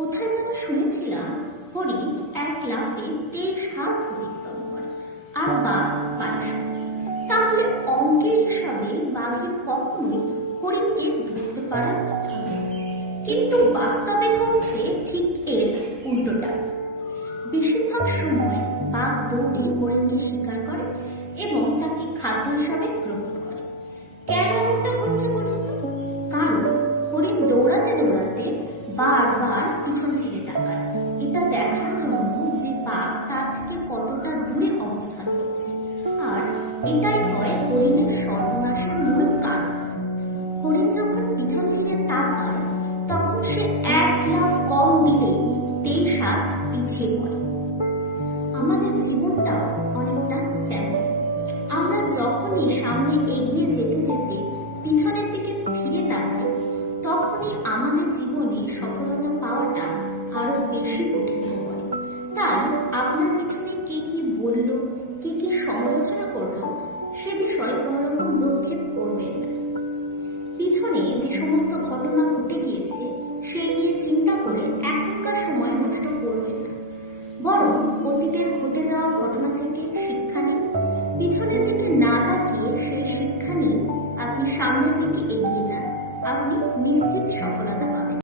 কোথায় যেন শুনেছিলাম হরিণ এক লাফে 23 হাত অতিক্রম করে আর বাঘ 22 হাত। তাহলে অঙ্কের হিসাবে বাঘের কখনোই হরিণকে ধরতে পারার কথা নয়, কিন্তু বাস্তবে ঘটছে ঠিক এর উল্টোটা। বেশিরভাগ সময় বাঘ দৌড়ে হরিণকে শিকার করে এবং তাকে খাদ্য হিসাবে গ্রহণ করে। কেন এমনটা ঘটছে বলুন তো? কারণ হরিণ দৌড়াতে দৌড়াতে বারবার পিছন ফিরে তাকায়, এটা দেখার জন্য যে বাঘ তার থেকে কতটা দূরে অবস্থান করছে। আর এটাই হয় হরিণের সর্বনাশের মূল কারণ। হরিণ যখন পিছন ফিরে তাকায় তখন সে এক লাফ কম দিলেই 23 হাত পিছিয়ে পড়ে। আমাদের জীবনটাও অনেকটা তেমন। আমরা যখনই সামনে এগিয়ে যেতে যেতে পিছনের দিকে ফিরে তাকাই, তখনই আমাদের জীবনে সফলতা পাওয়াটা আরো বেশি কঠিন হয়ে পড়ে। তাই আপনার পিছনে কে কি বললো, কে কি সমালোচনা করলো, সে বিষয়ে কোনো রকম ভ্রুক্ষেপ করবেন না। পিছনে যে সমস্ত ঘটনা ঘটে গিয়েছে সেই নিয়ে চিন্তা করে এখনকার সময় নষ্ট করবেন না, বরং অতীতের ঘটে যাওয়া ঘটনা থেকে শিক্ষা নিন। পিছনের দিকে না তাকিয়ে সেই শিক্ষা নিয়ে আপনি সামনের দিকে এগিয়ে যান, আপনি নিশ্চিত সফলতা পাবেন।